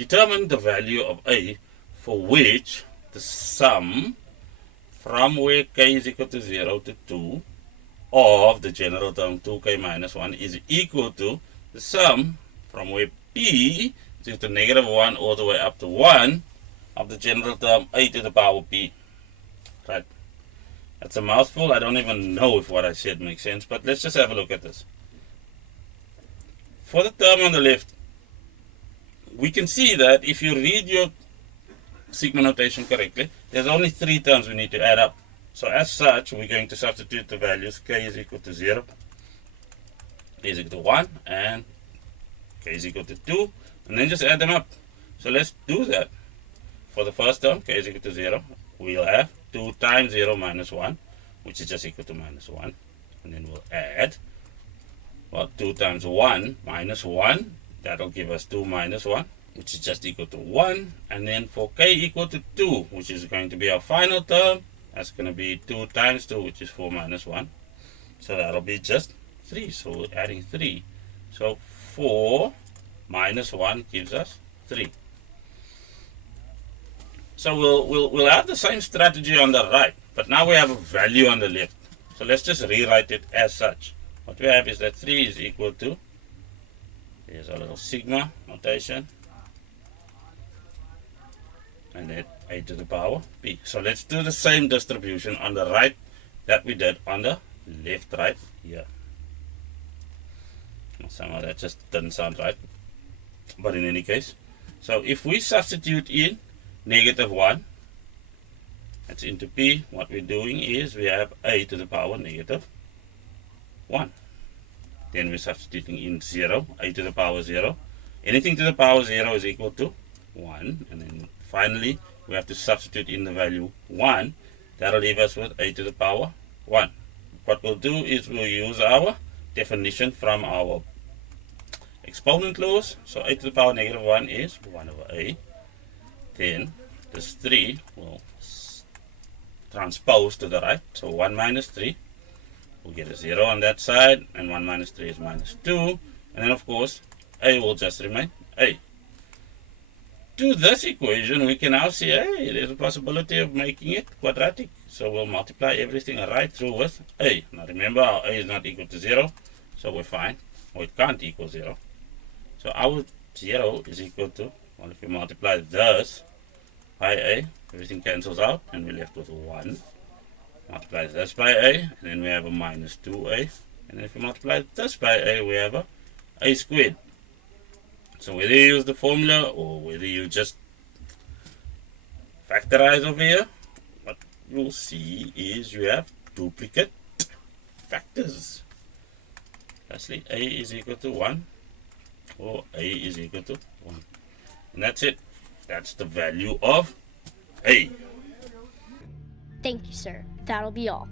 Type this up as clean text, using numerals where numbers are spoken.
Determine the value of A for which the sum from where k is equal to 0 to 2 of the general term 2k minus 1 is equal to the sum from where p is equal to negative 1 all the way up to 1 of the general term a to the power p. Right? That's a mouthful. I don't even know if what I said makes sense, but let's just have a look at this. For the term on the left, we can see that if you read your sigma notation correctly, there's only 3 terms we need to add up. So as such, we're going to substitute the values k is equal to 0, k is equal to 1, and k is equal to 2, and then just add them up. So let's do that. For the first term, k is equal to 0, we'll have 2 times 0 minus 1, which is just equal to minus 1. And then we'll add, well, 2 times 1 minus 1, that'll give us 2 minus 1, which is just equal to 1. And then for k equal to 2, which is going to be our final term, that's going to be 2 times 2, which is 4 minus 1. So that'll be just 3. So we're adding 3. So 4 minus 1 gives us 3. So we'll have the same strategy on the right, but now we have a value on the left. So let's just rewrite it as such. What we have is that 3 is equal to, here's our little sigma notation, and then a to the power p. So let's do the same distribution on the right that we did on the left right here. Somehow that just doesn't sound right, but in any case, so if we substitute in negative 1, that's into p, what we're doing is we have a to the power negative 1. Then we're substituting in 0, a to the power 0. Anything to the power 0 is equal to 1. And then finally, we have to substitute in the value 1. That'll leave us with a to the power 1. What we'll do is we'll use our definition from our exponent laws. So a to the power negative 1 is 1 over a. Then this 3 will transpose to the right. So 1 minus 3. We'll get a 0 on that side, and 1 minus 3 is minus 2. And then, of course, a will just remain a. To this equation, we can now see, hey, there's a possibility of making it quadratic. So we'll multiply everything right through with a. Now remember, our a is not equal to 0, so we're fine. Or it can't equal 0. So our 0 is equal to, well, if we multiply this by a, everything cancels out, and we're left with 1. Multiply this by a, and then we have a minus 2a. And then if we multiply this by a, we have a squared. So whether you use the formula or whether you just factorize over here, what you'll see is you have duplicate factors. Lastly, a is equal to 1, or a is equal to 1. And that's it. That's the value of a. Thank you, sir. That'll be all.